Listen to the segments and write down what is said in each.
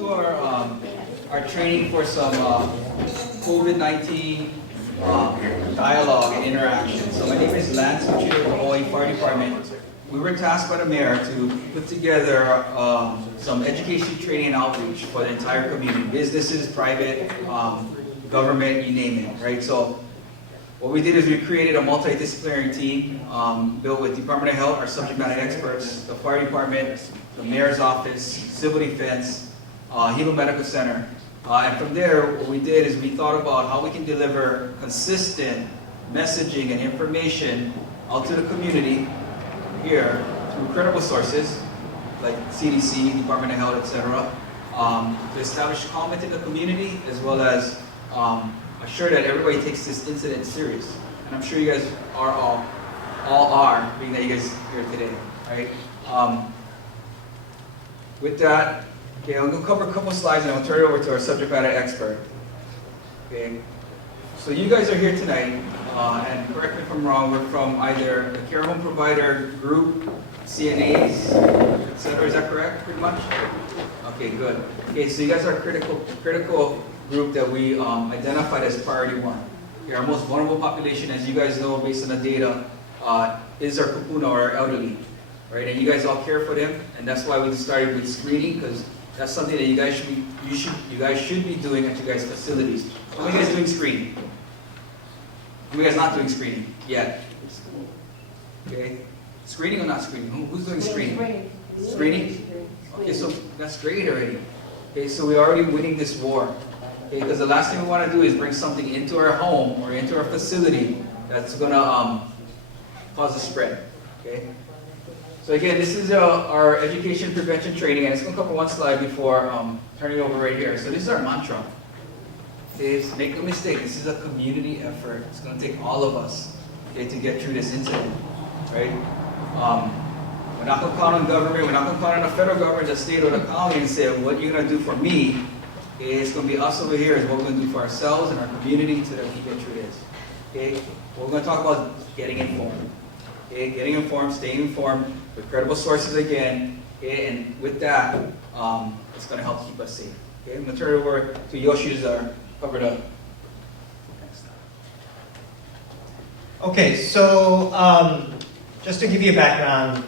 to our training for some COVID-19 dialogue and interaction. So my name is Lance, I'm Chair of the Hawaii Fire Department. We were tasked by the mayor to put together some education, training, and outreach for the entire community, businesses, private, government, you name it, right? So what we did is we created a multidisciplinary team built with Department of Health, our subject matter experts, the fire department, the mayor's office, civil defense, Hilo Medical Center. And from there, what we did is we thought about how we can deliver consistent messaging and information out to the community here through credible sources like CDC, Department of Health, etc., to establish calm in the community as well as assure that everybody takes this incident serious. And I'm sure you guys are all are, being that you guys are here today, right? With that, okay, I'm going to cover a couple slides and I'll turn it over to our subject matter expert. Okay, so you guys are here tonight, and correct me if I'm wrong, we're from either the care home provider group, CNAs, etc. Is that correct, pretty much? Okay, good. Okay, so you guys are a critical group that we identified as priority one. Okay, our most vulnerable population, as you guys know based on the data, is our kupuna, or our elderly. Right, and you guys all care for them, and that's why we started with screening, because that's something that you guys should be doing at your guys' facilities. How are you guys doing screening? How are you guys not doing screening yet? Okay, screening or not screening? Who's doing screening? Screening? Okay, so that's great already. Okay, so we're already winning this war. Okay, because the last thing we want to do is bring something into our home or into our facility that's going to cause a spread. Okay. So again, this is our education prevention training, and it's going to cover one slide before turning it over right here. So this is our mantra. Is make no mistake, this is a community effort. It's going to take all of us, okay, to get through this incident, right? We're not going to count on government. We're not going to count on the federal government, the state, or the county, and say, what you're going to do for me, it's going to be us over here is what we're going to do for ourselves and our community so that we can get through this. Okay? What we're going to talk about is getting informed. Okay, getting informed, staying informed with credible sources again, okay, and with that, it's going to help keep us safe. Okay, I'm going to turn it over to Yoshi to cover the next. Okay, so just to give you a background,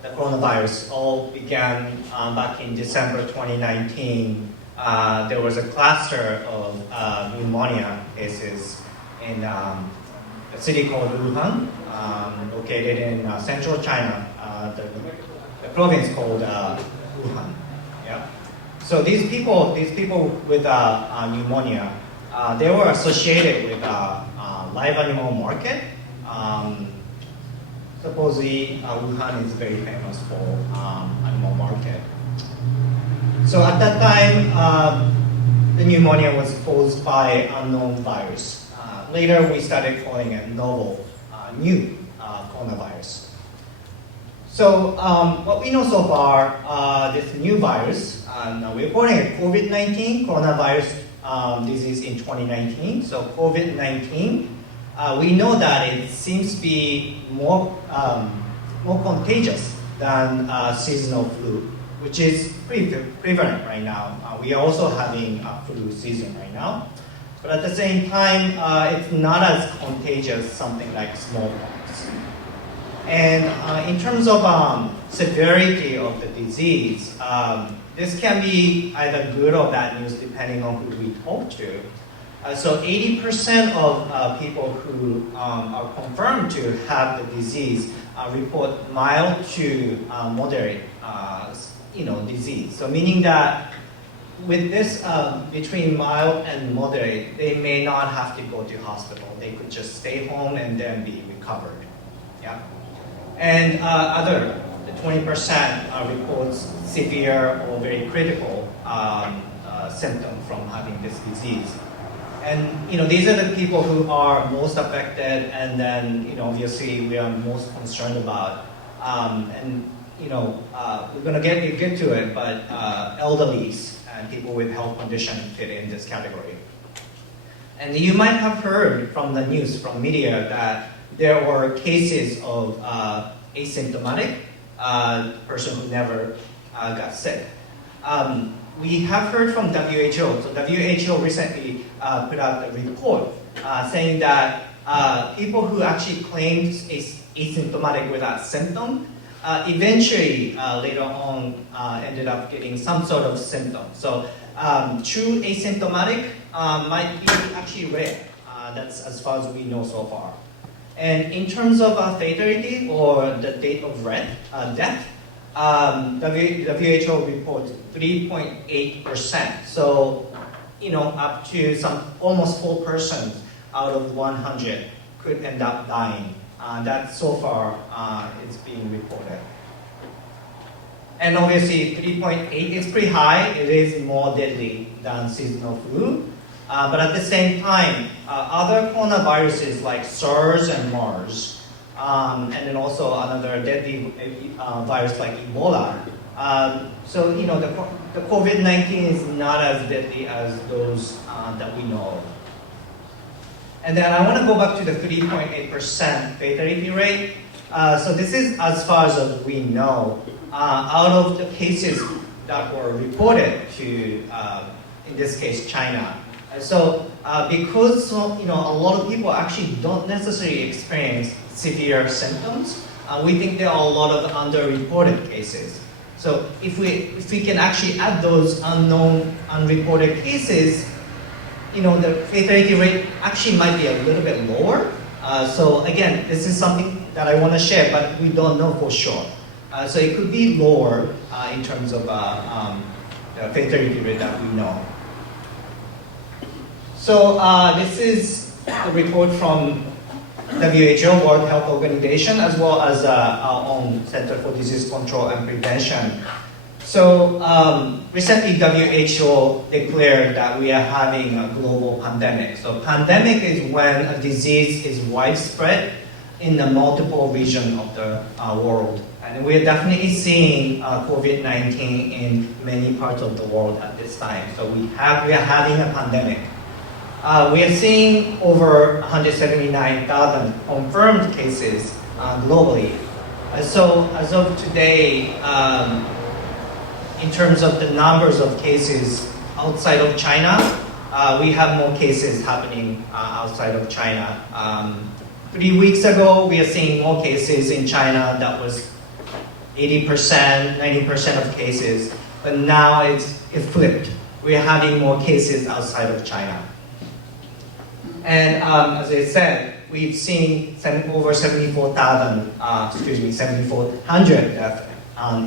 the coronavirus all began back in December 2019. There was a cluster of pneumonia cases in a city called Wuhan, located in central China, the province called Wuhan. Yeah. So these people with pneumonia, they were associated with live animal market. Supposedly, Wuhan is very famous for animal market. So at that time, the pneumonia was caused by unknown virus. Later, we started calling it novel, new coronavirus. So what we know so far, this new virus, we're calling it COVID-19, coronavirus disease in 2019. So COVID-19, we know that it seems to be more contagious than seasonal flu, which is pretty prevalent right now. We are also having a flu season right now. But at the same time, it's not as contagious as something like smallpox. And in terms of severity of the disease, this can be either good or bad news depending on who we talk to. So 80% of people who are confirmed to have the disease report mild to moderate disease. So meaning that with this, between mild and moderate, they may not have to go to hospital. They could just stay home and then be recovered. Yeah. And the 20% reports severe or very critical symptom from having this disease. And these are the people who are most affected, and then obviously we are most concerned about. We're going to get to it, but elderlies and people with health condition fit in this category. And you might have heard from the news, from media, that there were cases of asymptomatic person who never got sick. we have heard from WHO. So WHO recently put out a report saying that people who actually claimed asymptomatic without symptom eventually later on ended up getting some sort of symptom. So true asymptomatic might be actually rare. That's as far as we know so far. And in terms of fatality or the date of death, WHO reports 3.8%. So, up to almost 4 persons out of 100 could end up dying. That so far it's being reported. And obviously 3.8 is pretty high. It is more deadly than seasonal flu. But at the same time, other coronaviruses like SARS and MERS, and then also another deadly virus like Ebola. So the COVID-19 is not as deadly as those that we know of. And then I want to go back to the 3.8% fatality rate. So this is as far as we know. Out of the cases that were reported to, in this case, China. So because a lot of people actually don't necessarily experience severe symptoms, we think there are a lot of underreported cases. So if we can actually add those unknown, unreported cases, the fatality rate actually might be a little bit lower. So again, this is something that I want to share, but we don't know for sure. So it could be lower in terms of the fatality rate that we know. So this is a report from WHO, World Health Organization, as well as our own Center for Disease Control and Prevention. So recently WHO declared that we are having a global pandemic. So pandemic is when a disease is widespread in the multiple regions of the world. And we're definitely seeing COVID-19 in many parts of the world at this time. So we are having a pandemic. We are seeing over 179,000 confirmed cases globally. So as of today, in terms of the numbers of cases outside of China, we have more cases happening outside of China. 3 weeks ago, we are seeing more cases in China. That was 80%, 90% of cases. But now it flipped. We are having more cases outside of China. And as I said, we've seen over 7,400 deaths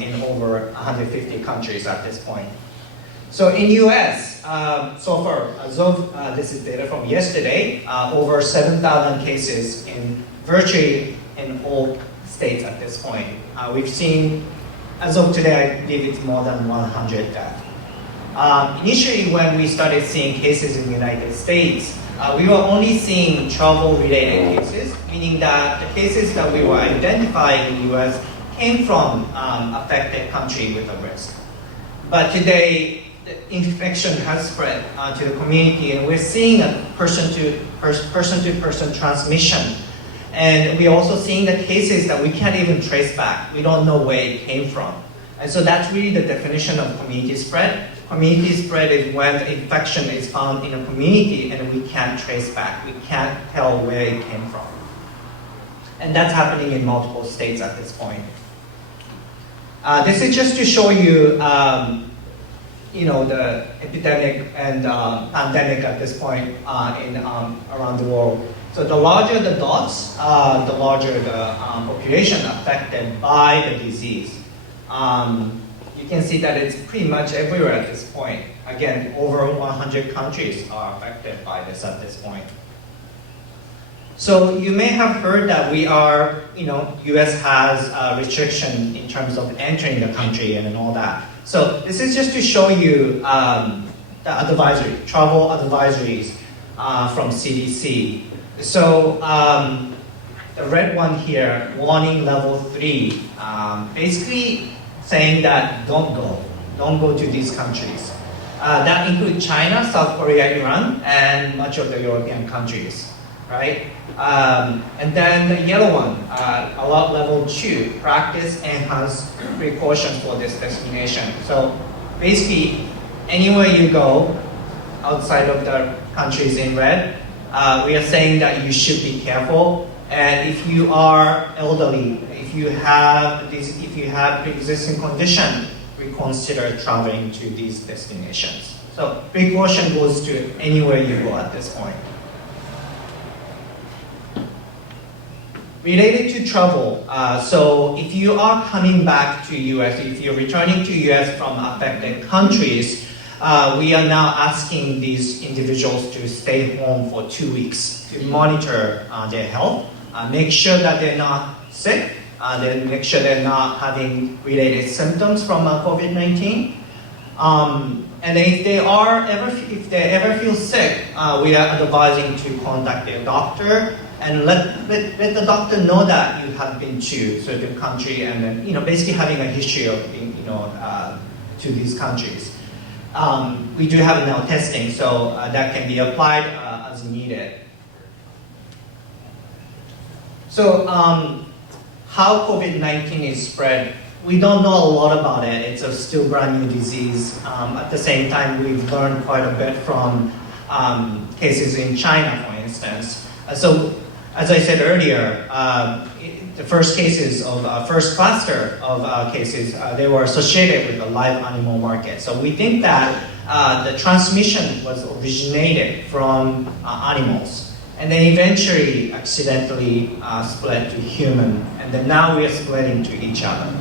in over 150 countries at this point. So in US, so far, as of, this is data from yesterday, over 7,000 cases in virtually in all states at this point. We've seen, as of today, I believe it's more than 100 deaths. Initially, when we started seeing cases in the United States, we were only seeing travel-related cases, meaning that the cases that we were identifying in the US came from affected country with a risk. But today, the infection has spread to the community, and we're seeing a person-to-person transmission. And we're also seeing the cases that we can't even trace back. We don't know where it came from. And so that's really the definition of community spread. Community spread is when the infection is found in a community and we can't trace back. We can't tell where it came from. And that's happening in multiple states at this point. This is just to show you, the epidemic and pandemic at this point around the world. So the larger the dots, the larger the population affected by the disease. You can see that it's pretty much everywhere at this point. Again, over 100 countries are affected by this at this point. So you may have heard that US has restriction in terms of entering the country and all that. So this is just to show you the advisory, travel advisories from CDC. So the red one here, warning level 3, basically saying that don't go to these countries. That includes China, South Korea, Iran, and much of the European countries, right? And then the yellow one, alert level 2, practice enhanced precautions for this destination. So basically, anywhere you go outside of the countries in red, we are saying that you should be careful. And if you are elderly, if you have pre-existing condition, reconsider traveling to these destinations. So precaution goes to anywhere you go at this point. Related to travel, so if you are coming back to US, if you're returning to US from affected countries, we are now asking these individuals to stay home for 2 weeks to monitor their health, make sure that they're not sick, then make sure they're not having related symptoms from COVID-19. And if they ever feel sick, we are advising to contact their doctor and let the doctor know that you have been to certain country and then basically having a history of being to these countries. We do have now testing, so that can be applied as needed. So how COVID-19 is spread, we don't know a lot about it. It's a still brand new disease. At the same time, we've learned quite a bit from cases in China, for instance. So, as I said earlier, the first cluster of cases, they were associated with the live animal market. So we think that the transmission was originated from animals, and then eventually accidentally spread to human, and then now we are spreading to each other.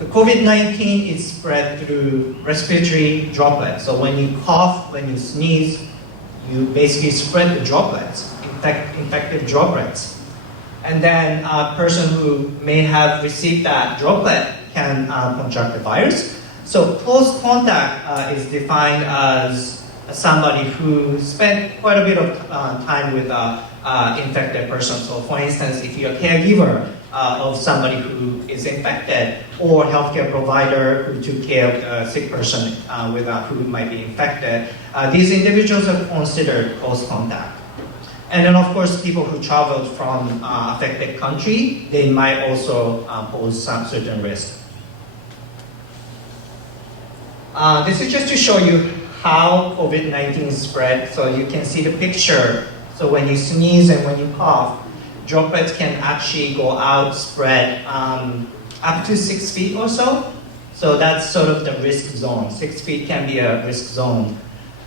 The COVID-19 is spread through respiratory droplets. So when you cough, when you sneeze, you basically spread the droplets, infected droplets. And then a person who may have received that droplet can contract the virus. So close contact is defined as somebody who spent quite a bit of time with an infected person. So for instance, if you're a caregiver of somebody who is infected, or healthcare provider who took care of a sick person who might be infected, these individuals are considered close contact. And then of course, people who traveled from affected country, they might also pose some certain risk. This is just to show you how COVID-19 spread. So you can see the picture. So when you sneeze and when you cough, droplets can actually go out, spread up to 6 feet or so. So that's sort of the risk zone. 6 feet can be a risk zone.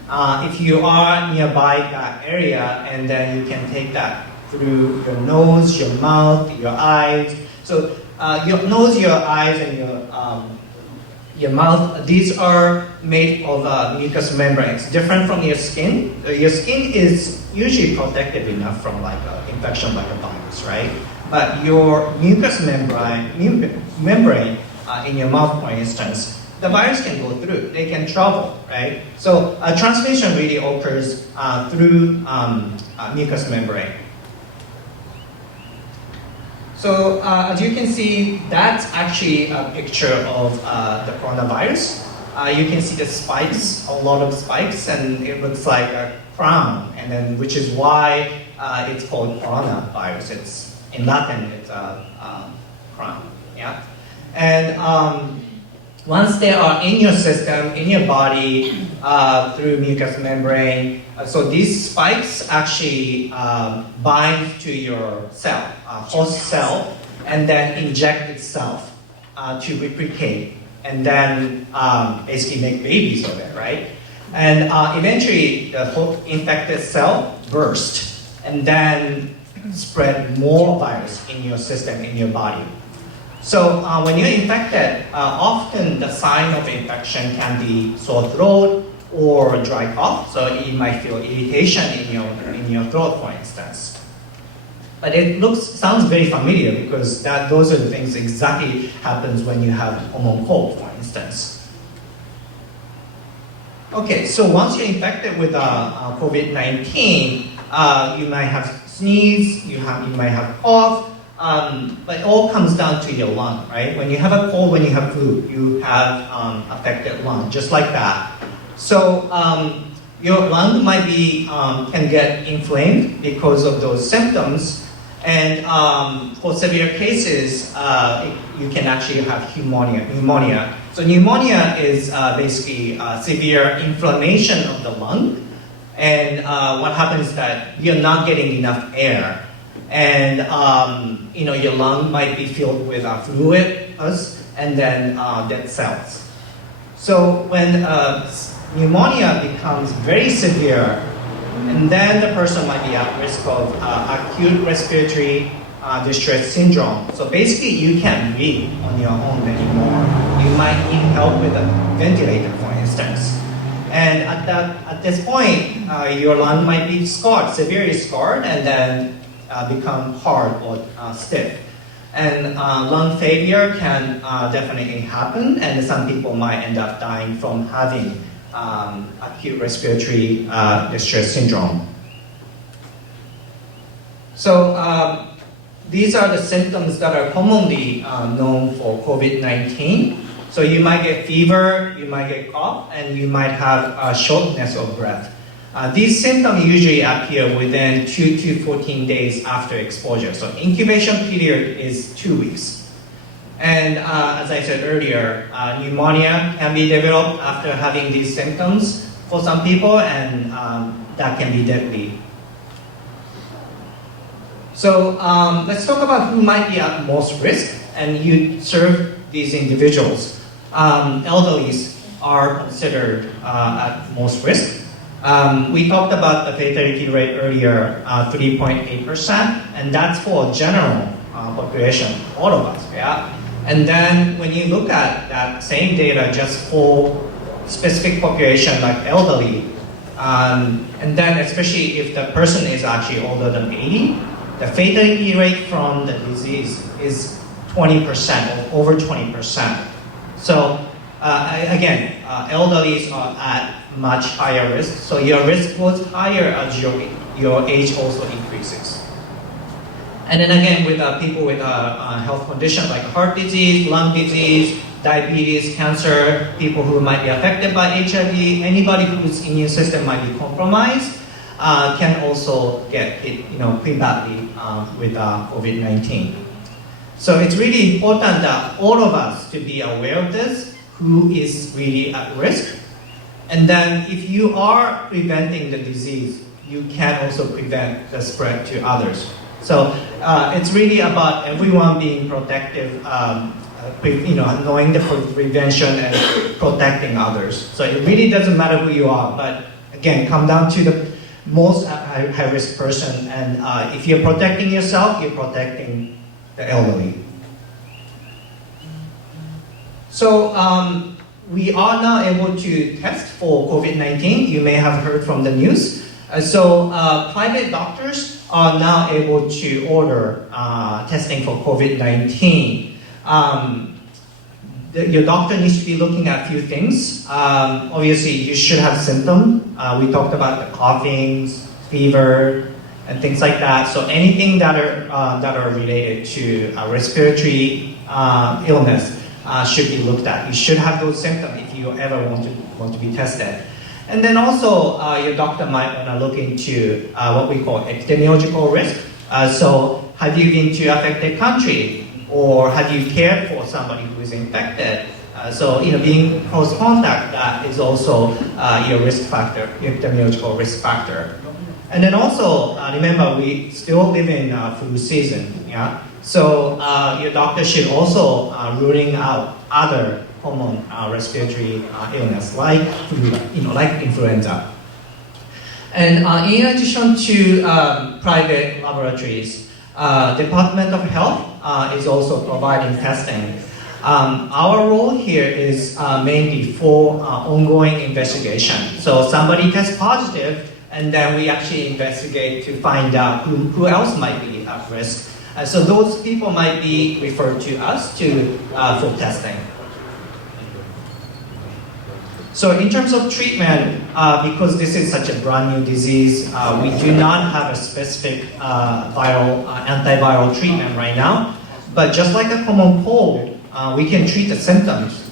If you are nearby that area, and then you can take that through your nose, your mouth, your eyes. So your nose, your eyes, and your mouth, these are made of mucous membranes, different from your skin. Your skin is usually protected enough from like infection by the virus, right? But your mucous membrane in your mouth, for instance, the virus can go through, they can travel, right? So transmission really occurs through mucous membrane. So as you can see, that's actually a picture of the coronavirus. You can see the spikes, a lot of spikes, and it looks like a crown, and then which is why it's called coronavirus. It's in Latin, it's a crown, yeah. And once they are in your system, in your body, through mucous membrane, so these spikes actually bind to your cell, host cell, and then inject itself to replicate, and then basically make babies of it, right? And eventually, the whole infected cell burst, and then spread more virus in your system, in your body. So when you're infected, often the sign of infection can be sore throat or dry cough. So you might feel irritation in your throat, for instance. But it sounds very familiar because those are the things exactly happens when you have common cold, for instance. Okay, so once you're infected with COVID-19, you might have sneeze, you might have cough. But it all comes down to your lung, right? When you have a cold, when you have flu, you have affected lung, just like that. So your lung might be can get inflamed because of those symptoms, And for severe cases, you can actually have pneumonia. So pneumonia is basically severe inflammation of the lung. And what happens is that you're not getting enough air. And your lung might be filled with fluid, and then dead cells. So when pneumonia becomes very severe, and then the person might be at risk of acute respiratory distress syndrome. So basically, you can't breathe on your own anymore. You might need help with a ventilator, for instance. And at this point, your lung might be scarred, severely scarred, and then become hard or stiff. And lung failure can definitely happen, and some people might end up dying from having acute respiratory distress syndrome. So these are the symptoms that are commonly known for COVID-19. So you might get fever, you might get cough, and you might have shortness of breath. These symptoms usually appear within 2 to 14 days after exposure. So incubation period is 2 weeks. And as I said earlier, pneumonia can be developed after having these symptoms for some people, and that can be deadly. So let's talk about who might be at most risk, and you serve these individuals. Elderlies are considered at most risk. We talked about the fatality rate earlier, 3.8%, and that's for general population, all of us, yeah? And then when you look at that same data just for specific population like elderly, and then especially if the person is actually older than 80, the fatality rate from the disease is 20% or over 20%. So again, elderlies are at much higher risk. So your risk goes higher as your age also increases. And then again, with people with health conditions like heart disease, lung disease, diabetes, cancer, people who might be affected by HIV, anybody whose immune system might be compromised can also get hit, pretty badly with COVID-19. So it's really important that all of us to be aware of this, who is really at risk. And then if you are preventing the disease, you can also prevent the spread to others. So it's really about everyone being protective, knowing the prevention and protecting others. So it really doesn't matter who you are, but again, come down to the most high-risk person. And if you're protecting yourself, you're protecting the elderly. So we are now able to test for COVID-19. You may have heard from the news. So private doctors are now able to order testing for COVID-19. Your doctor needs to be looking at a few things. Obviously, you should have symptoms. We talked about the coughing, fever, and things like that. So anything that are related to respiratory illness should be looked at. You should have those symptoms if you ever want to be tested. And then also, your doctor might want to look into what we call epidemiological risk. So have you been to affected country, or have you cared for somebody who is infected? So being close contact, that is also your risk factor, your epidemiological risk factor. And then also, remember, we still live in flu season, yeah? So your doctor should also ruling out other common respiratory illness like flu, like influenza. And in addition to private laboratories, Department of Health is also providing testing. Our role here is mainly for ongoing investigation. So somebody tests positive, and then we actually investigate to find out who else might be at risk. So those people might be referred to us for testing. So in terms of treatment, because this is such a brand new disease, we do not have a specific antiviral treatment right now. But just like a common cold, we can treat the symptoms.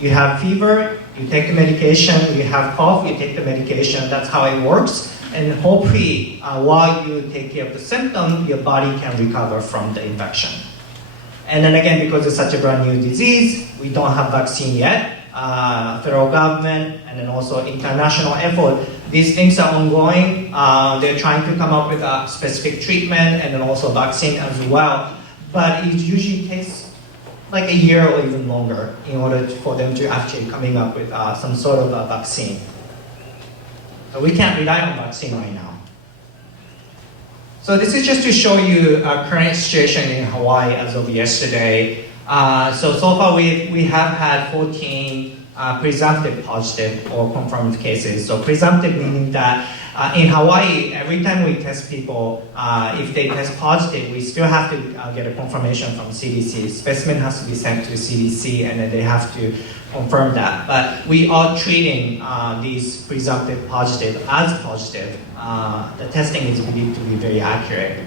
You have fever, you take the medication. You have cough, you take the medication. That's how it works. And hopefully, while you take care of the symptom, your body can recover from the infection. And then again, because it's such a brand new disease, we don't have vaccine yet. Federal government and then also international effort, these things are ongoing. They're trying to come up with a specific treatment and then also vaccine as well. But it usually takes like a year or even longer in order for them to actually coming up with some sort of a vaccine. So we can't rely on vaccine right now. So this is just to show you our current situation in Hawaii as of yesterday. So far we have had 14 presumptive positive or confirmed cases. So presumptive meaning that in Hawaii, every time we test people, if they test positive, we still have to get a confirmation from CDC. Specimen has to be sent to CDC and then they have to confirm that. But we are treating these presumptive positive as positive. The testing is believed to be very accurate.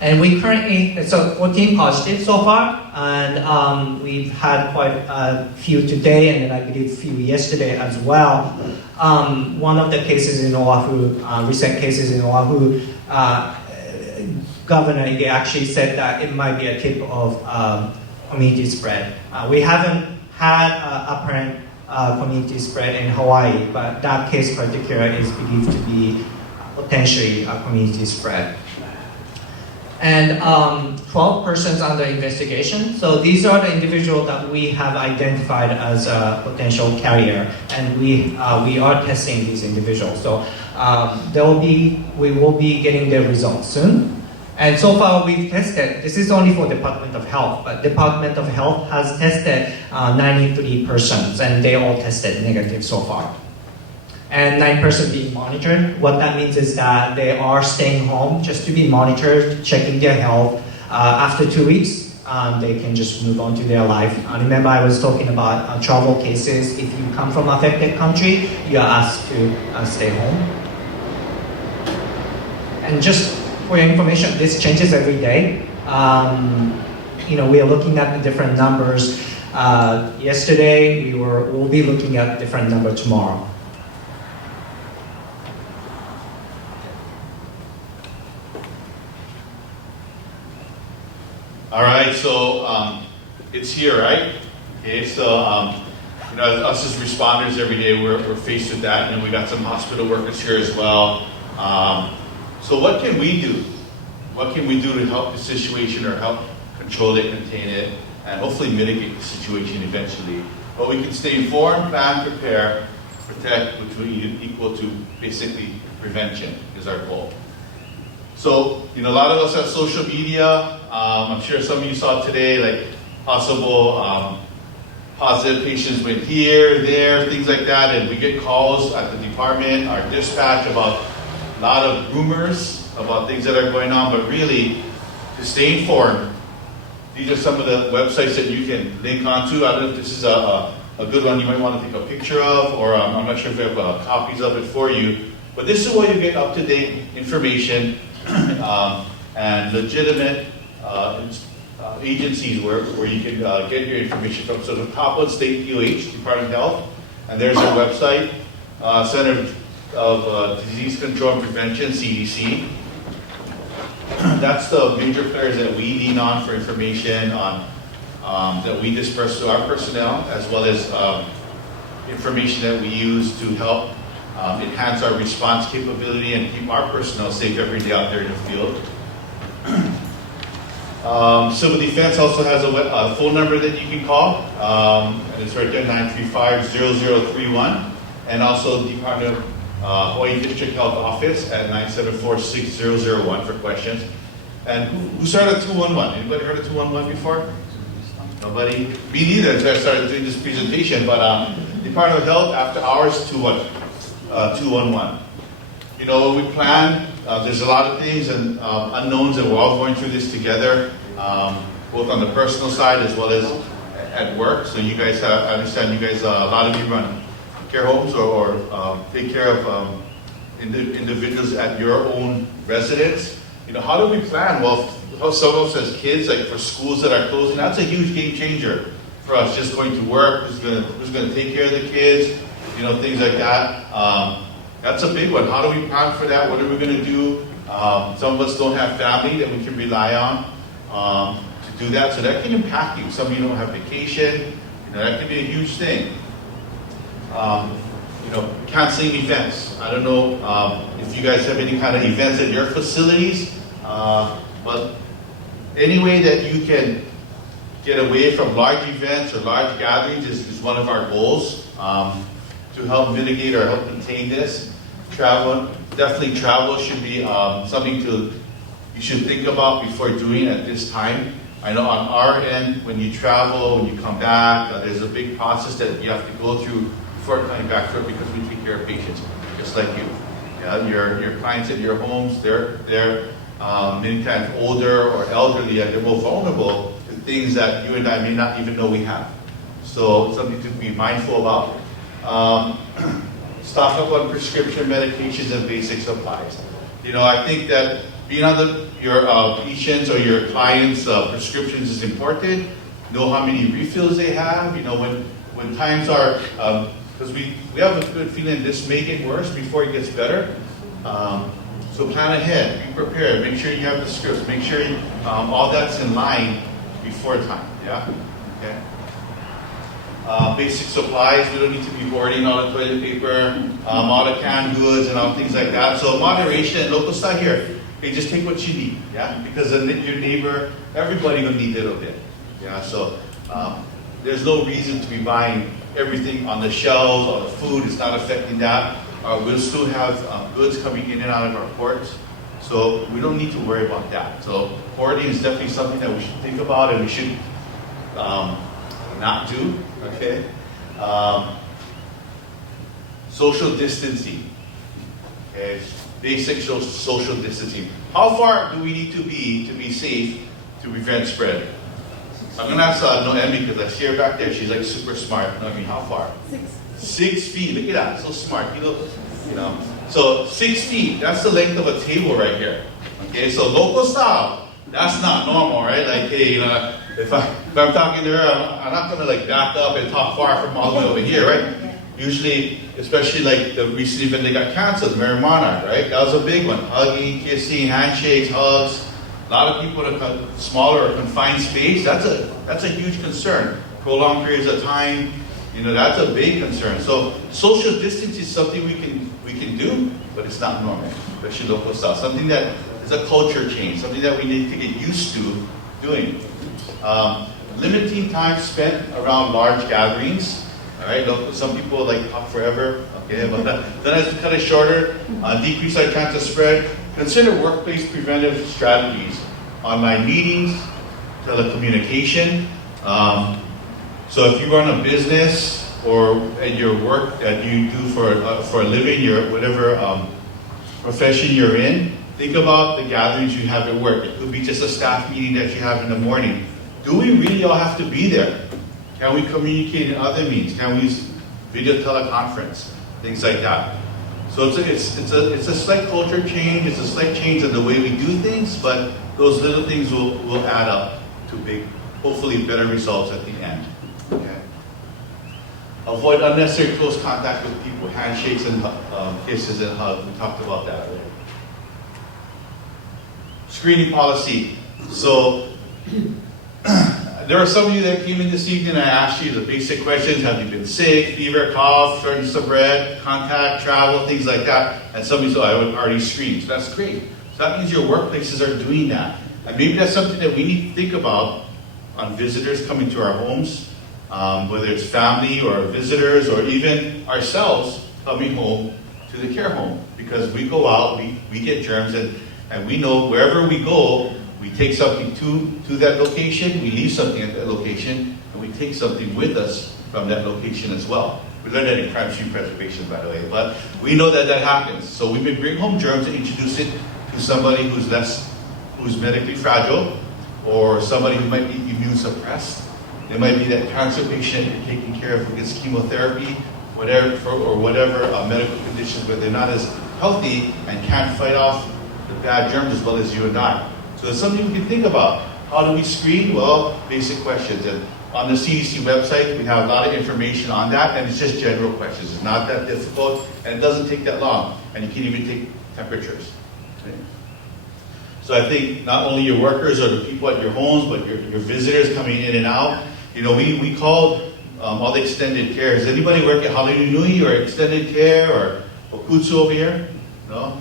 And we currently, so 14 positive so far, and we've had quite a few today, and then I believe a few yesterday as well. One of the cases in Oahu, recent cases in Oahu, governor they actually said that it might be a tip of community spread. We haven't had apparent community spread in Hawaii, but that case particular is believed to be potentially a community spread. And 12 persons under investigation. So these are the individuals that we have identified as a potential carrier, and we are testing these individuals. So we will be getting their results soon. And so far we've tested, this is only for Department of Health, but Department of Health has tested 93 persons, and they all tested negative so far. And 9 persons being monitored. What that means is that they are staying home just to be monitored, checking their health. After 2 weeks, they can just move on to their life. Remember I was talking about travel cases. If you come from affected country, you are asked to stay home. And just for your information, this changes every day. We are looking at the different numbers. Yesterday, we'll be looking at different number tomorrow. All right, so it's here, right? Okay, so us as responders every day, we're faced with that, and we got some hospital workers here as well. So what can we do? What can we do to help the situation or help control it, contain it, and hopefully mitigate the situation eventually? But we can stay informed, plan, prepare, protect, which will equal to basically prevention is our goal. So, a lot of us have social media. I'm sure some of you saw today, like possible positive patients went here, there, things like that, and we get calls at the department, our dispatch about a lot of rumors about things that are going on, but really, to stay informed, these are some of the websites that you can link onto. I don't know if this is a good one you might want to take a picture of, or I'm not sure if we have copies of it for you, but this is where you get up-to-date information and legitimate agencies where you can get your information from. So the top one, State DOH, Department of Health, and there's their website, Center of Disease Control and Prevention, CDC. That's the major players that we lean on for information on that we disperse to our personnel, as well as information that we use to help enhance our response capability and keep our personnel safe every day out there in the field. Civil Defense also has a phone number that you can call, and it's right there, 935-0031, and also Department of Hawaii District Health Office at 974-6001 for questions. And who started 211? Anybody heard of 211 before? Nobody? Me neither until I started doing this presentation, but Department of Health after hours 211. When we plan, there's a lot of things and unknowns, and we're all going through this together, both on the personal side as well as at work. So you guys I understand you guys, a lot of you run care homes or take care of individuals at your own residence. How do we plan? Well, some of us as kids, like for schools that are closing, that's a huge game changer for us. Just going to work, who's going to take care of the kids, things like that. That's a big one. How do we plan for that? What are we going to do? Some of us don't have family that we can rely on to do that, so that can impact you. Some of you don't have vacation. That can be a huge thing. Canceling events. I don't know if you guys have any kind of events at your facilities, but any way that you can get away from large events or large gatherings is one of our goals to help mitigate or help contain this. Definitely travel should be something you should think about before doing at this time. I know on our end, when you travel, when you come back, there's a big process that you have to go through before coming back for it, because we take care of patients, just like you. Yeah, your clients at your homes, they're many times older or elderly, and they're more vulnerable to things that you and I may not even know we have. So something to be mindful about. Stock up on prescription medications and basic supplies. I think that being on your patients or your clients' prescriptions is important. Know how many refills they have. When times are, because we have a good feeling this may get worse before it gets better. So plan ahead, be prepared, make sure you have the scripts, make sure all that's in line before time. Yeah? Okay. Basic supplies, we don't need to be hoarding all the toilet paper, all the canned goods and all things like that. So moderation and local style here. Okay, just take what you need, yeah? Because your neighbor, everybody will need a little bit. Yeah, so there's no reason to be buying everything on the shelves or the food. It's not affecting that. We'll still have goods coming in and out of our ports. So we don't need to worry about that. So hoarding is definitely something that we should think about and we should not do, okay? Social distancing, okay? Basic social distancing. How far do we need to be safe to prevent spread? I'm going to ask Noemi, because I see her back there. She's like super smart. Noemi, how far? 6 feet. Look at that. So smart. So 6 feet. That's the length of a table right here. Okay. So local style. That's not normal, right? Like, hey, if I'm talking to her, I'm not going to back up and talk far from all the way over here, right? Usually, especially like the recent event they got canceled, Mary Monarch, right? That was a big one. Hugging, kissing, handshakes, hugs. A lot of people in a smaller or confined space. That's a huge concern. Prolonged periods of time, that's a big concern. So social distance is something we can do, but it's not normal, especially local style. Something that is a culture change, something that we need to get used to doing. Limiting time spent around large gatherings. All right, some people talk forever. Okay, but then I cut it shorter. Decrease our chance of spread. Consider workplace preventive strategies. Online meetings, telecommunication. So if you run a business or at your work that you do for a living, your whatever profession you're in, think about the gatherings you have at work. It could be just a staff meeting that you have in the morning. Do we really all have to be there? Can we communicate in other means? Can we use video teleconference? Things like that. So it's a slight culture change. It's a slight change in the way we do things, but those little things will add up to big, hopefully better results at the end. Okay. Avoid unnecessary close contact with people, handshakes and kisses and hugs. We talked about that earlier. Screening policy. So there are some of you that came in this evening and I asked you the basic questions. Have you been sick, fever, cough, shortness of breath, contact, travel, things like that? And some of you said, I would already screened. So that's great. So that means your workplaces are doing that. And maybe that's something that we need to think about on visitors coming to our homes, whether it's family or visitors or even ourselves coming home to the care home. Because we go out, we get germs, and we know wherever we go, we take something to that location, we leave something at that location, and we take something with us from that location as well. We learned that in crime scene preservation, by the way, but we know that happens. So we may bring home germs and introduce it to somebody who's medically fragile, or somebody who might be immune suppressed. There might be that cancer patient you're taking care of who gets chemotherapy, whatever medical conditions where they're not as healthy and can't fight off the bad germs as well as you and I. So it's something we can think about. How do we screen? Well, basic questions. And on the CDC website, we have a lot of information on that, and it's just general questions. It's not that difficult, and it doesn't take that long, and you can even take temperatures. Okay? So I think not only your workers or the people at your homes, but your visitors coming in and out. You know, we called all the extended care. Does anybody work at Hale'inui or extended care or Okutsu over here? No?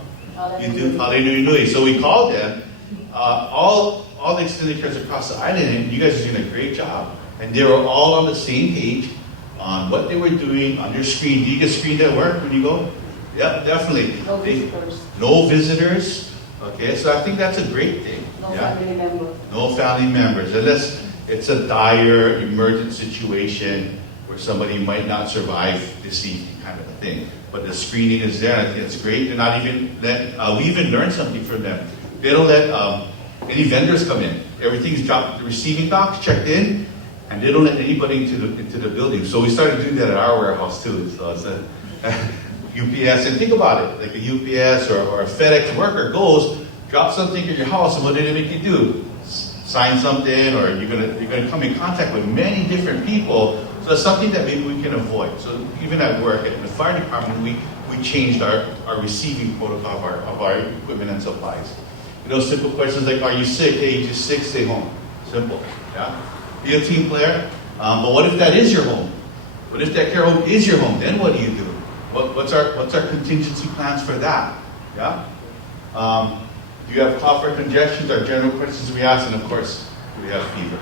You do Hale'inui. So we called them. All the extended cares across the island, and you guys are doing a great job. And they were all on the same page on what they were doing on your screen. Do you get screened at work when you go? Yep, definitely. No visitors. No visitors. Okay, so I think that's a great thing. No family members. No family members, unless it's a dire emergent situation where somebody might not survive this evening, kind of a thing. But the screening is there, and I think it's great. They're not even we even learned something from them. They don't let any vendors come in. Everything's dropped. The receiving dock's checked in, and they don't let anybody into the building. So we started doing that at our warehouse too. So it's a UPS, and think about it, like a UPS or a FedEx worker goes, drop something in your house, and what did it make you do? Sign something, or you're gonna come in contact with many different people. So it's something that maybe we can avoid. So even at work, in the fire department, we changed our receiving protocol of our equipment and supplies. You know, simple questions like, are you sick? Hey, you're just sick, stay home. Simple, yeah? Be a team player. But what if that is your home? What if that care home is your home? Then what do you do? What's our contingency plans for that? Yeah? Do you have cough or congestions? Our general questions we ask, and of course, do we have fever?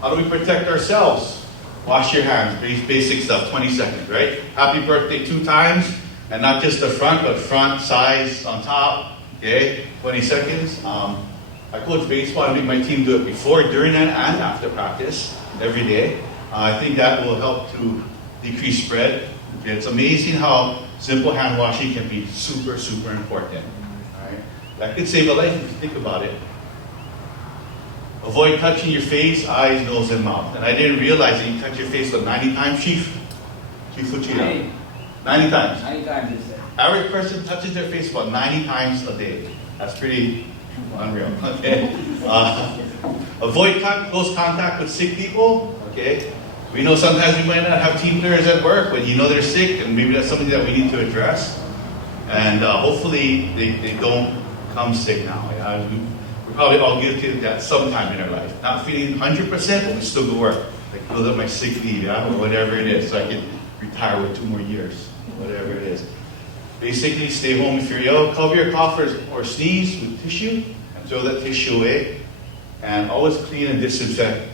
How do we protect ourselves? Wash your hands, basic stuff, 20 seconds, right? Happy birthday 2 times, and not just the front, but front, sides, on top, okay? 20 seconds. I coach baseball. I make my team do it before, during, and after practice, every day. I think that will help to decrease spread. Okay, it's amazing how simple hand washing can be super, super important. All right? That could save a life if you think about it. Avoid touching your face, eyes, nose, and mouth. And I didn't realize that you touch your face 90 times, Chief? Chief Fuchida? 90 times. 90 times, they said. Average person touches their face about 90 times a day. That's pretty unreal. Okay. Avoid close contact with sick people. Okay. We know sometimes we might not have team players at work, but you know they're sick, and maybe that's something that we need to address. And hopefully they don't come sick now. Yeah? We're probably all guilty of that sometime in our life. Not feeling 100%, but we still go work. Like build up my sick leave, yeah? Or whatever it is, so I can retire with 2 more years, whatever it is. Basically, stay home if you're ill. Cover your cough or sneeze with tissue, and throw that tissue away. And always clean and disinfect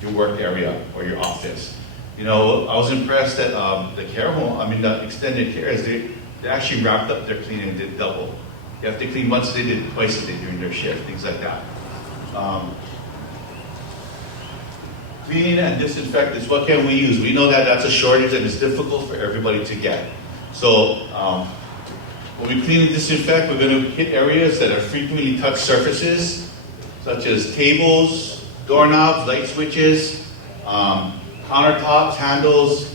your work area or your office. You know, I was impressed that the care home, the extended care, they actually wrapped up their cleaning and did double. You have to clean once a day, they did twice a day during their shift, things like that. Clean and disinfect is what can we use? We know that that's a shortage and it's difficult for everybody to get. So when we clean and disinfect, we're going to hit areas that are frequently touched surfaces, such as tables, doorknobs, light switches, countertops, handles,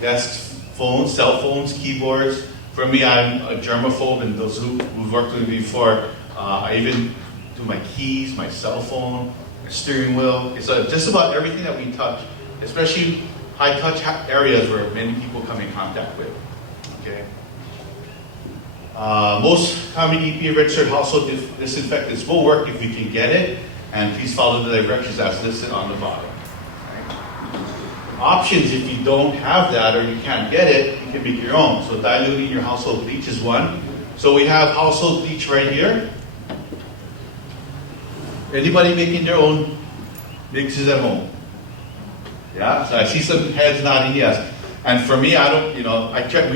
desks, phones, cell phones, keyboards. For me, I'm a germaphobe, and those who've worked with me before, I even do my keys, my cell phone, my steering wheel. It's just about everything that we touch, especially high-touch areas where many people come in contact with. Okay. Most common EPA registered household disinfectants will work if you can get it, and please follow the directions as listed on the bottom. Options, if you don't have that or you can't get it, you can make your own. So diluting your household bleach is one. So we have household bleach right here. Anybody making their own mixes at home? Yeah, so I see some heads nodding yes. And for me, I don't, we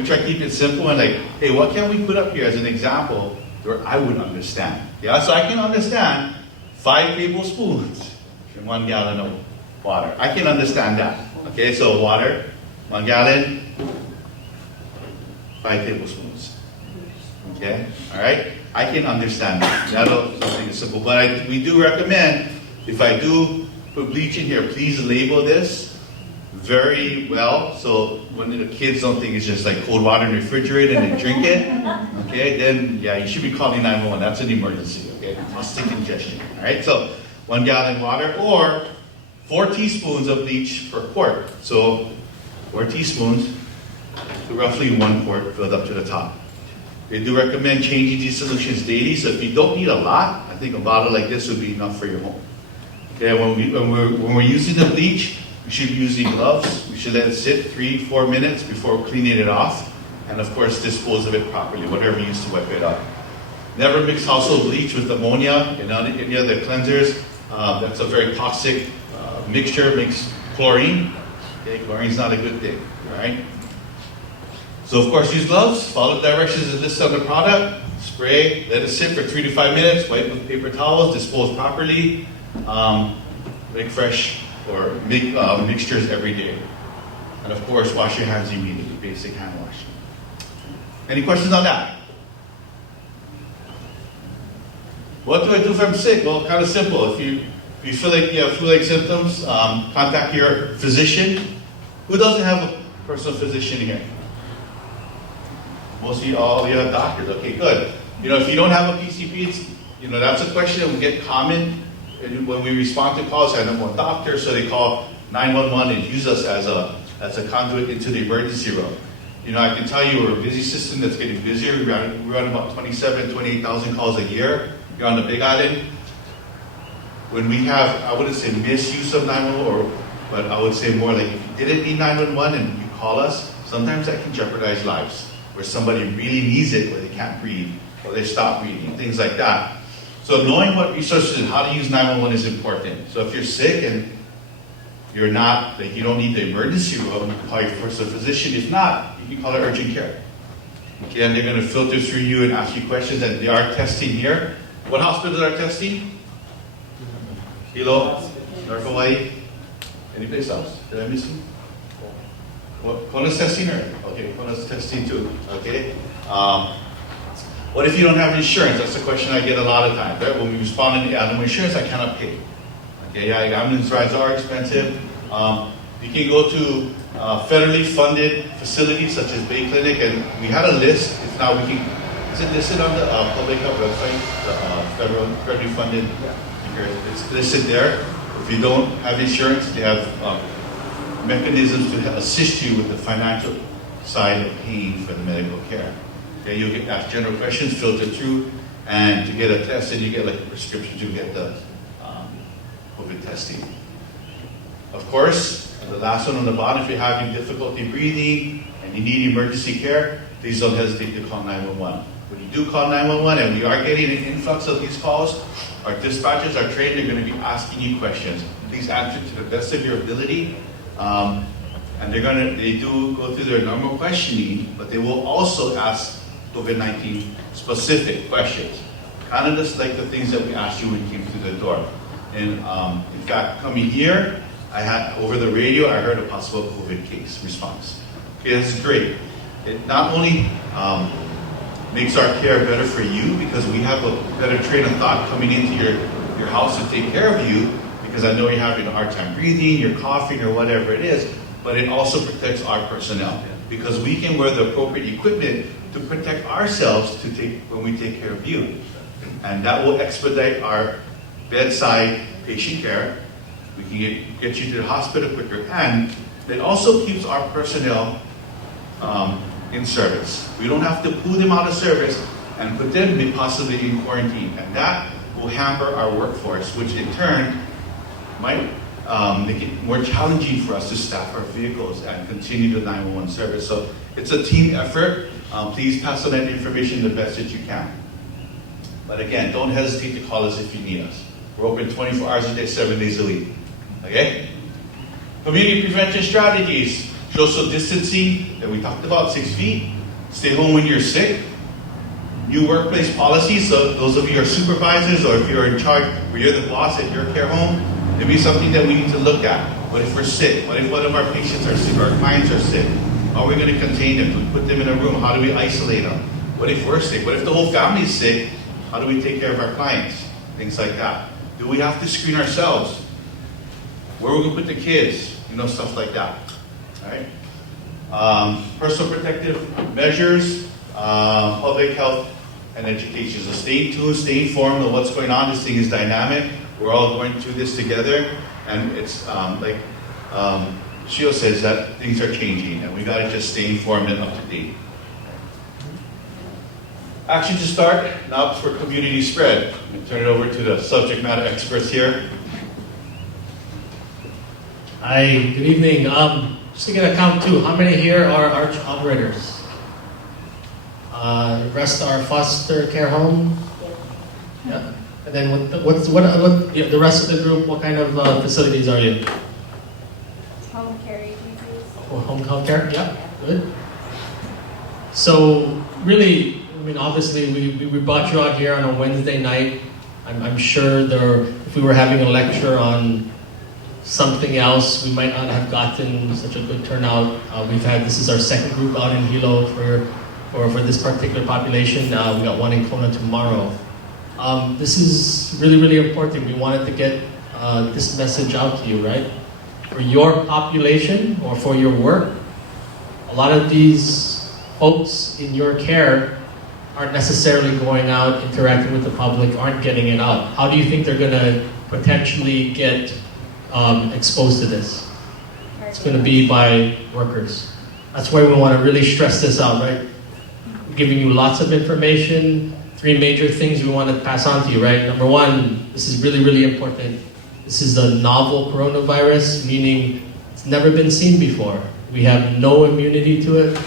try to keep it simple and like, hey, what can we put up here as an example where I would understand? Yeah, so I can understand 5 tablespoons in 1 gallon of water. I can understand that. Okay, so water, 1 gallon, 5 tablespoons. Okay, all right? I can understand that. That'll something simple. But we do recommend, if I do put bleach in here, please label this very well, so when the kids don't think it's just like cold water in the refrigerator and they drink it, okay, then yeah, you should be calling 911. That's an emergency, okay? Musty congestion, all right? So 1 gallon water, or 4 teaspoons of bleach per quart. So 4 teaspoons to roughly 1 quart filled up to the top. They do recommend changing these solutions daily, so if you don't need a lot, I think a bottle like this would be enough for your home. Okay, when we're using the bleach, we should be using gloves. We should let it sit 3-4 minutes before cleaning it off, and of course dispose of it properly, whatever you use to wipe it up. Never mix household bleach with ammonia and any other cleansers. That's a very toxic mixture, makes chlorine. Okay, chlorine is not a good thing, all right? So of course use gloves, follow the directions as listed on the product, spray, let it sit for 3 to 5 minutes, wipe with paper towels, dispose properly, make fresh or make mixtures every day. And of course wash your hands immediately, basic hand washing. Any questions on that? What do I do if I'm sick? Well, kind of simple. If you feel like you have flu-like symptoms, contact your physician. Who doesn't have a personal physician here? Most of you all you have doctors. Okay, good. If you don't have a PCP, that's a question that will get common when we respond to calls. I know one doctor, so they call 911 and use us as a conduit into the emergency room. I can tell you we're a busy system that's getting busier. We run about 28,000 calls a year here on the Big Island. When we have, I wouldn't say misuse of 911, but I would say more like if you didn't need 911 and you call us, sometimes that can jeopardize lives. Where somebody really needs it, where they can't breathe, or they stop breathing, things like that. So knowing what resources and how to use 911 is important. So if you're sick and you're not, like you don't need the emergency room, call your personal physician. If not, you can call it urgent care. Okay, and they're going to filter through you and ask you questions, and they are testing here. What hospitals are testing? Hilo, North Hawaii. Any place else? Did I miss you? What, Kona's testing or? Okay, Kona's testing too. Okay. What if you don't have insurance? That's the question I get a lot of times. Right? When we respond to animal insurance, I cannot pay. Okay, yeah, ambulance rides are expensive. You can go to federally funded facilities such as Bay Clinic, and we had a list. If not, we can. Is it listed on the public health website? The federally funded. It's listed there. If you don't have insurance, they have mechanisms to assist you with the financial side of paying for the medical care. Okay, you'll get asked general questions, filtered through, and to get a test, and you get like a prescription to get the COVID testing. Of course, the last one on the bottom, if you're having difficulty breathing and you need emergency care, please don't hesitate to call 911. When you do call 911, and we are getting an influx of these calls, our dispatchers are trained, they're going to be asking you questions. Please answer to the best of your ability. And they do go through their normal questioning, but they will also ask COVID-19 specific questions. Kind of just like the things that we asked you when you came through the door. And in fact, coming here, I had over the radio, I heard a possible COVID case response. Okay, that's great. It not only makes our care better for you because we have a better train of thought coming into your house to take care of you, because I know you're having a hard time breathing, you're coughing, or whatever it is, but it also protects our personnel because we can wear the appropriate equipment to protect ourselves when we take care of you. And that will expedite our bedside patient care. We can get you to the hospital quicker, and it also keeps our personnel in service. We don't have to pull them out of service and put them possibly in quarantine, and that will hamper our workforce, which in turn might make it more challenging for us to staff our vehicles and continue the 911 service. So it's a team effort. Please pass on that information the best that you can. But again, don't hesitate to call us if you need us. We're open 24 hours a day, 7 days a week. Okay? Community prevention strategies. Social distancing that we talked about, 6 feet. Stay home when you're sick. New workplace policies. So those of you who are supervisors, or if you're in charge, or you're the boss at your care home, maybe something that we need to look at. What if we're sick? What if one of our patients are sick, or our clients are sick? How are we going to contain them? Do we put them in a room? How do we isolate them? What if we're sick? What if the whole family is sick? How do we take care of our clients? Things like that. Do we have to screen ourselves? Where are we going to put the kids? Stuff like that. All right? Personal protective measures, public health, and education. So stay tuned, stay informed of what's going on. This thing is dynamic. We're all going through this together, and it's like Shio says that things are changing, and we got to just stay informed and up to date. Action to start. Now for community spread. I'm going to turn it over to the subject matter experts here. Hi, good evening. Just to get a count too, how many here are arch operators? The rest are foster care home? Yeah. And then the rest of the group, what kind of facilities are you? Home care agencies. Oh, home care? Yeah, good. So really, I mean, obviously we brought you out here on a Wednesday night. I'm sure if we were having a lecture on something else, we might not have gotten such a good turnout. This is our second group out in Hilo for this particular population. We got one in Kona tomorrow. This is really, really important. We wanted to get this message out to you, right? For your population or for your work, a lot of these folks in your care aren't necessarily going out, interacting with the public, aren't getting it out. How do you think they're going to potentially get exposed to this? It's going to be by workers. That's why we want to really stress this out, right? We're giving you lots of information. 3 major things we want to pass on to you, right? Number 1, this is really, really important. This is a novel coronavirus, meaning it's never been seen before. We have no immunity to it.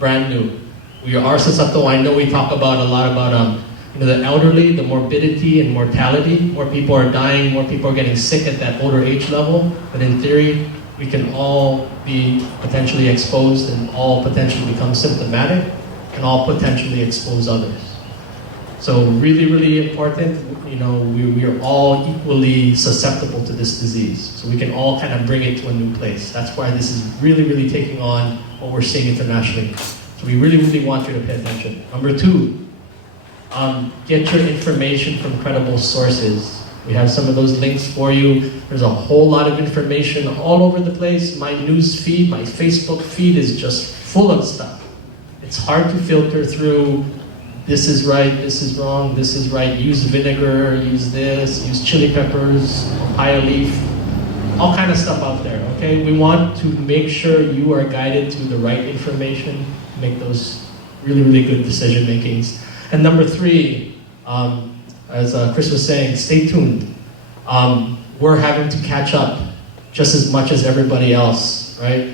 Brand new. We are susceptible. I know we talk about a lot about the elderly, the morbidity and mortality. More people are dying, more people are getting sick at that older age level. But in theory, we can all be potentially exposed and all potentially become symptomatic and all potentially expose others. So really, really important, we are all equally susceptible to this disease. So we can all kind of bring it to a new place. That's why this is really, really taking on what we're seeing internationally. So we really, really want you to pay attention. Number 2, get your information from credible sources. We have some of those links for you. There's a whole lot of information all over the place. My news feed, my Facebook feed is just full of stuff. It's hard to filter through, this is right, this is wrong, this is right, use vinegar, use this, use chili peppers, papaya leaf, all kind of stuff out there, okay? We want to make sure you are guided to the right information, make those really, really good decision makings. And number 3, as Chris was saying, stay tuned. We're having to catch up just as much as everybody else, right?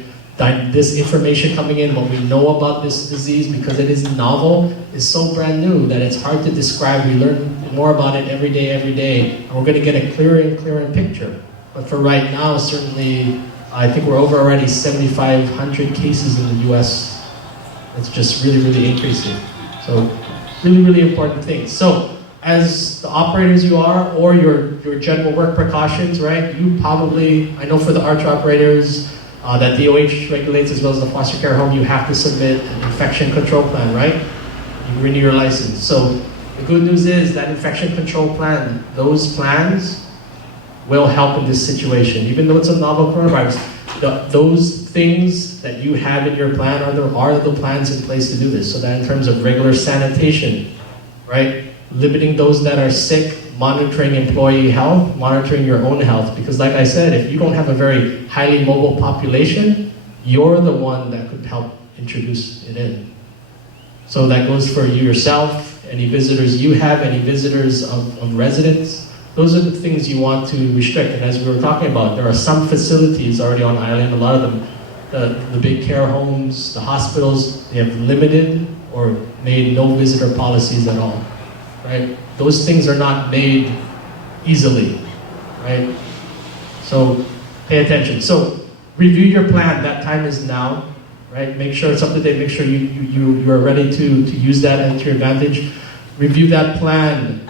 This information coming in, what we know about this disease, because it is novel, is so brand new that it's hard to describe. We learn more about it every day, and we're going to get a clearer and clearer picture. But for right now, certainly, I think we're over already 7,500 cases in the US. It's just really, really increasing. So, really, really important things. So, as the operators you are, or your general work precautions, right? You probably, I know for the arch operators, that DOH regulates as well as the foster care home, you have to submit an infection control plan, right? You renew your license. So the good news is that infection control plan, those plans will help in this situation. Even though it's a novel coronavirus, those things that you have in your plan are the plans in place to do this. So that in terms of regular sanitation, right? Limiting those that are sick, monitoring employee health, monitoring your own health. Because like I said, if you don't have a very highly mobile population, you're the one that could help introduce it in. So that goes for you yourself, any visitors you have, any visitors of residents. Those are the things you want to restrict. And as we were talking about, there are some facilities already on island, a lot of them, the big care homes, the hospitals, they have limited or made no visitor policies at all, right? Those things are not made easily, right? So pay attention. So review your plan. That time is now, right? Make sure it's up to date. Make sure you are ready to use that to your advantage. Review that plan.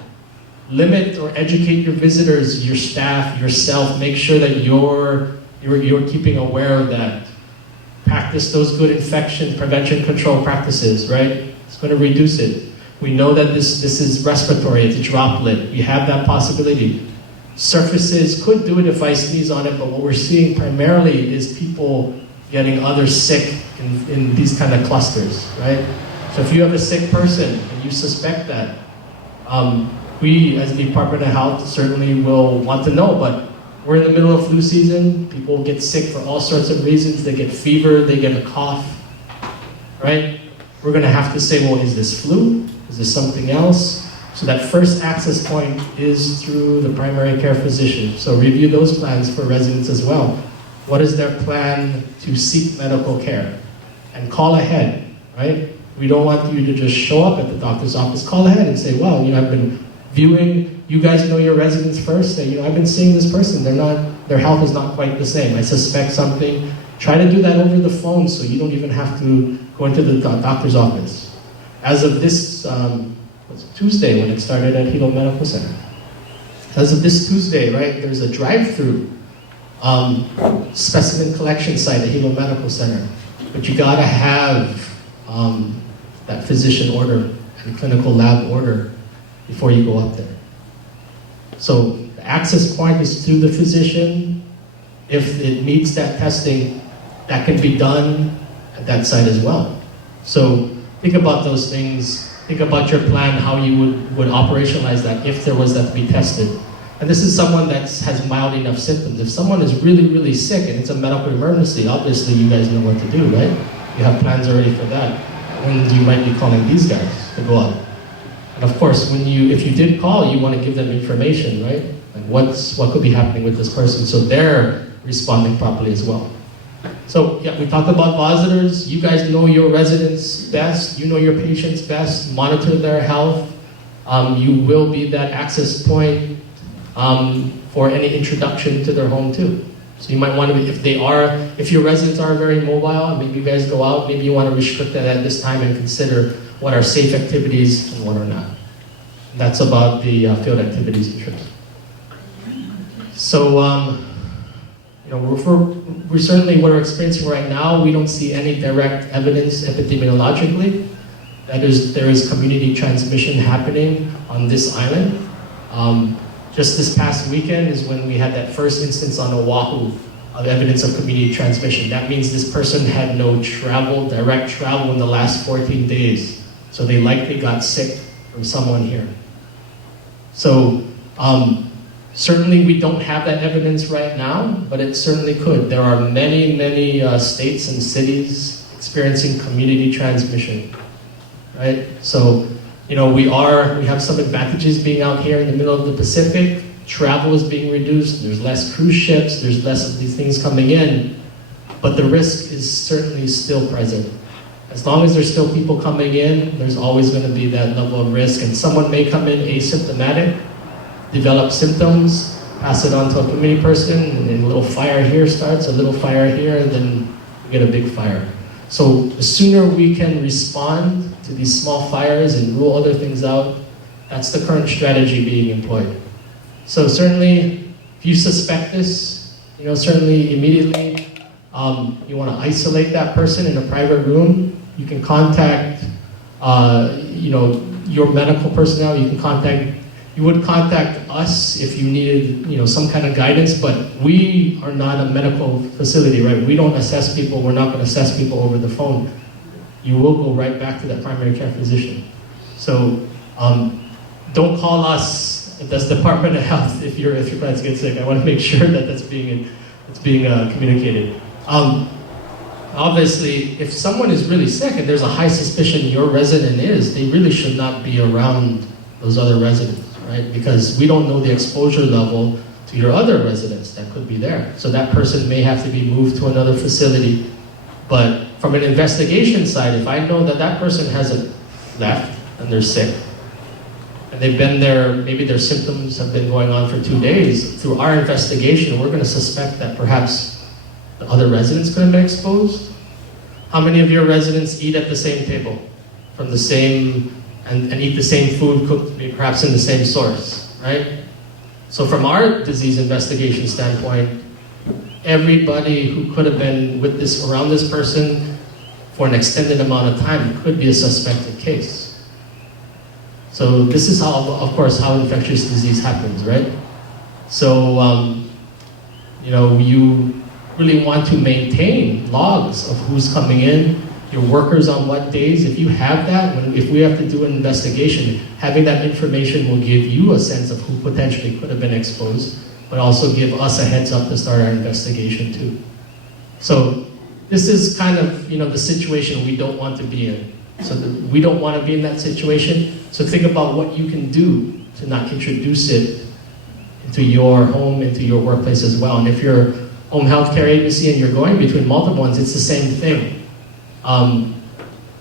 Limit or educate your visitors, your staff, yourself. Make sure that you're keeping aware of that. Practice those good infection prevention control practices, right? It's going to reduce it. We know that this is respiratory, it's a droplet. You have that possibility. Surfaces could do it if I sneeze on it, but what we're seeing primarily is people getting others sick in these kind of clusters, right? So if you have a sick person and you suspect that, we as the Department of Health certainly will want to know, but we're in the middle of flu season. People get sick for all sorts of reasons. They get fever, they get a cough, right? We're gonna have to say, well, is this flu? Is this something else? So that first access point is through the primary care physician. So review those plans for residents as well. What is their plan to seek medical care? And call ahead, right? We don't want you to just show up at the doctor's office. Call ahead and say, well, I've been viewing, you guys know your residents first, say, I've been seeing this person, their health is not quite the same. I suspect something. Try to do that over the phone so you don't even have to go into the doctor's office. As of this Tuesday, when it started at Hilo Medical Center. As of this Tuesday, right, there's a drive-through specimen collection site at Hilo Medical Center. But you gotta have that physician order and clinical lab order before you go up there. So the access point is through the physician. If it meets that testing, that can be done at that site as well. So think about those things. Think about your plan, how you would operationalize that if there was that to be tested. And this is someone that has mild enough symptoms. If someone is really, really sick and it's a medical emergency, obviously you guys know what to do, right? You have plans already for that. And you might be calling these guys to go out. And of course, if you did call, you want to give them information, right? Like what could be happening with this person, so they're responding properly as well. So yeah, we talked about visitors. You guys know your residents best. You know your patients best. Monitor their health. You will be that access point for any introduction to their home too. So you might want to be, if your residents are very mobile, maybe you guys go out, maybe you want to restrict that at this time and consider what are safe activities and what are not. That's about the field activities and trips. So, we certainly, what we're experiencing right now, we don't see any direct evidence epidemiologically that there is community transmission happening on this island. Just this past weekend is when we had that first instance on Oahu of evidence of community transmission. That means this person had no direct travel in the last 14 days. So they likely got sick from someone here. So certainly we don't have that evidence right now, but it certainly could. There are many, many states and cities experiencing community transmission, right? So, we have some advantages being out here in the middle of the Pacific. Travel is being reduced. There's less cruise ships. There's less of these things coming in. But the risk is certainly still present. As long as there's still people coming in, there's always going to be that level of risk. And someone may come in asymptomatic, develop symptoms, pass it on to a community person, and then a little fire here starts, a little fire here, and then we get a big fire. So the sooner we can respond to these small fires and rule other things out, that's the current strategy being employed. So certainly, if you suspect this, certainly immediately you want to isolate that person in a private room. You can contact, your medical personnel. You would contact us if you needed, some kind of guidance. But we are not a medical facility, right? We don't assess people. We're not going to assess people over the phone. You will go right back to that primary care physician. So don't call us. That's Department of Health. If your clients get sick, I want to make sure that that's being communicated. Obviously, if someone is really sick and there's a high suspicion your resident is, they really should not be around those other residents, right? Because we don't know the exposure level to your other residents that could be there. So that person may have to be moved to another facility. But from an investigation side, if I know that that person hasn't left and they're sick, and they've been there, maybe their symptoms have been going on for 2 days, through our investigation, we're going to suspect that perhaps the other residents could have been exposed. How many of your residents eat at the same table, from the same, and eat the same food cooked perhaps in the same source, right? So from our disease investigation standpoint, everybody who could have been around this person for an extended amount of time could be a suspected case. So this is of course, how infectious disease happens, right? So, you really want to maintain logs of who's coming in. your workers on what days. If you have that, if we have to do an investigation, having that information will give you a sense of who potentially could have been exposed, but also give us a heads up to start our investigation too. So this is kind of, the situation we don't want to be in. So we don't want to be in that situation. So think about what you can do to not introduce it into your home, into your workplace as well. And if you're home healthcare agency and you're going between multiple ones, it's the same thing.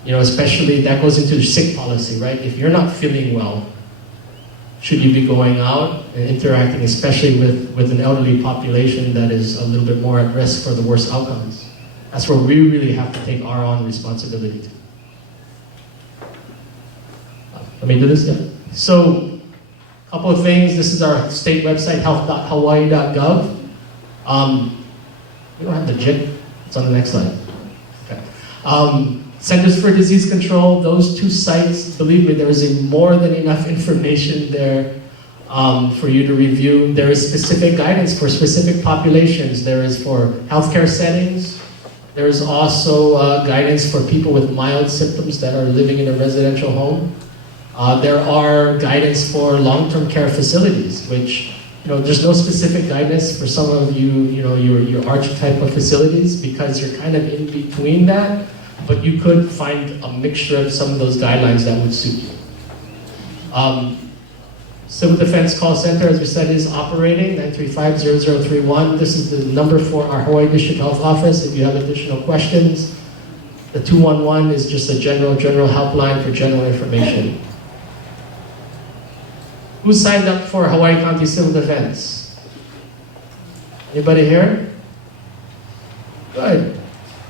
Especially that goes into the sick policy, right? If you're not feeling well, should you be going out and interacting, especially with an elderly population that is a little bit more at risk for the worst outcomes? That's where we really have to take our own responsibility to. Let me do this, yeah. So, a couple of things. This is our state website, health.hawaii.gov. We don't have the JIT. It's on the next slide. Okay. Centers for Disease Control, those two sites, believe me, there is more than enough information there for you to review. There is specific guidance for specific populations. There is for healthcare settings. There is also guidance for people with mild symptoms that are living in a residential home. There are guidance for long-term care facilities, which, there's no specific guidance for some of your archetype of facilities because you're kind of in between that. But you could find a mixture of some of those guidelines that would suit you. Civil Defense Call Center, as we said, is operating, 935-0031. This is the number for our Hawaii District Health Office if you have additional questions. The 211 is just a general helpline for general information. Who signed up for Hawaii County Civil Defense? Anybody here? Good.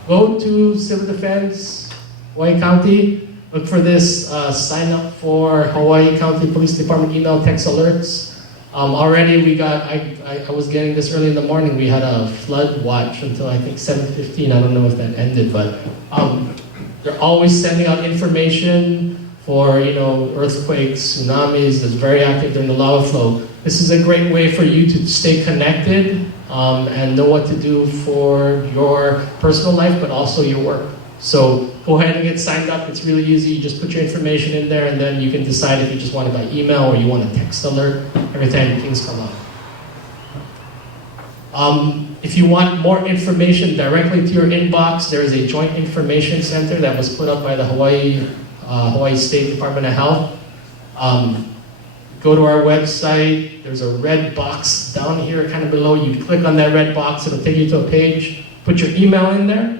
Go to Civil Defense, Hawaii County, look for this sign up for Hawaii County Police Department email text alerts. Already we got, I was getting this early in the morning, we had a flood watch until I think 7:15, I don't know if that ended, but they're always sending out information for earthquakes, tsunamis, that's very active during the lava flow. This is a great way for you to stay connected and know what to do for your personal life, but also your work. So go ahead and get signed up. It's really easy. You just put your information in there, and then you can decide if you just want it by email or you want a text alert every time things come up. If you want more information directly to your inbox, there is a joint information center that was put up by the Hawaii State Department of Health. Go to our website, there's a red box down here kind of below. You click on that red box, it'll take you to a page. Put your email in there.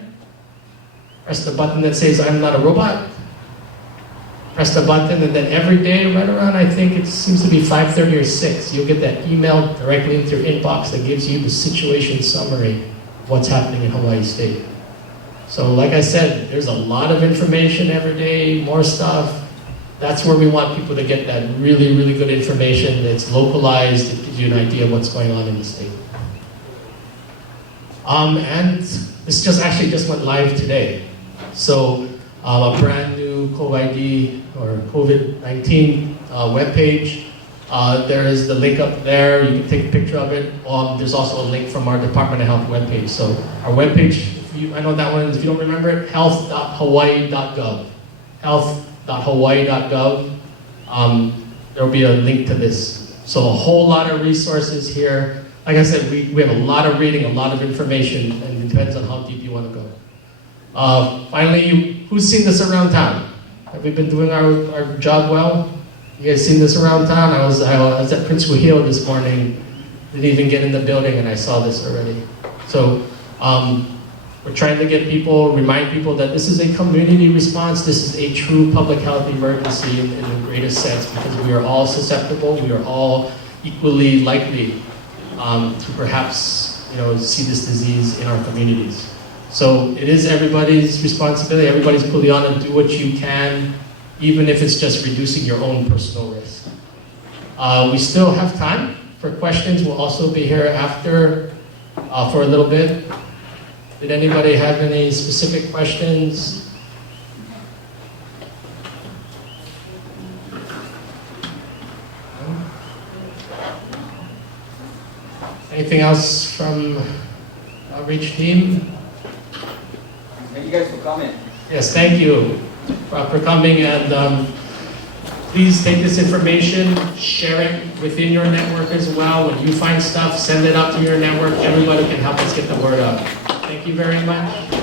Press the button that says, I'm not a robot. Press the button, and then every day, right around, I think it seems to be 5:30 or 6, you'll get that email directly into your inbox that gives you the situation summary of what's happening in Hawaii State. So like I said, there's a lot of information every day, more stuff. That's where we want people to get that really, really good information that's localized. It gives you an idea of what's going on in the state. And this just went live today. So a brand new COVID or COVID-19 webpage. There is the link up there. You can take a picture of it. There's also a link from our Department of Health webpage. So our webpage, I know that one, if you don't remember it, health.hawaii.gov. Health.hawaii.gov. There'll be a link to this. So a whole lot of resources here. Like I said, we have a lot of reading, a lot of information, and it depends on how deep you want to go. Finally, who's seen this around town? Have we been doing our job well? You guys seen this around town? I was at Prince Hilo this morning, didn't even get in the building, and I saw this already. So we're trying to get people, remind people that this is a community response. This is a true public health emergency in the greatest sense, because we are all susceptible. We are all equally likely to perhaps see this disease in our communities. So it is everybody's responsibility. Everybody's pulling on and do what you can, even if it's just reducing your own personal risk. We still have time for questions. We'll also be here after for a little bit. Did anybody have any specific questions? Anything else from outreach team? Thank you guys for coming. Yes, thank you for coming, and please take this information, share it within your network as well. When you find stuff, send it out to your network. Everybody can help us get the word out. Thank you very much.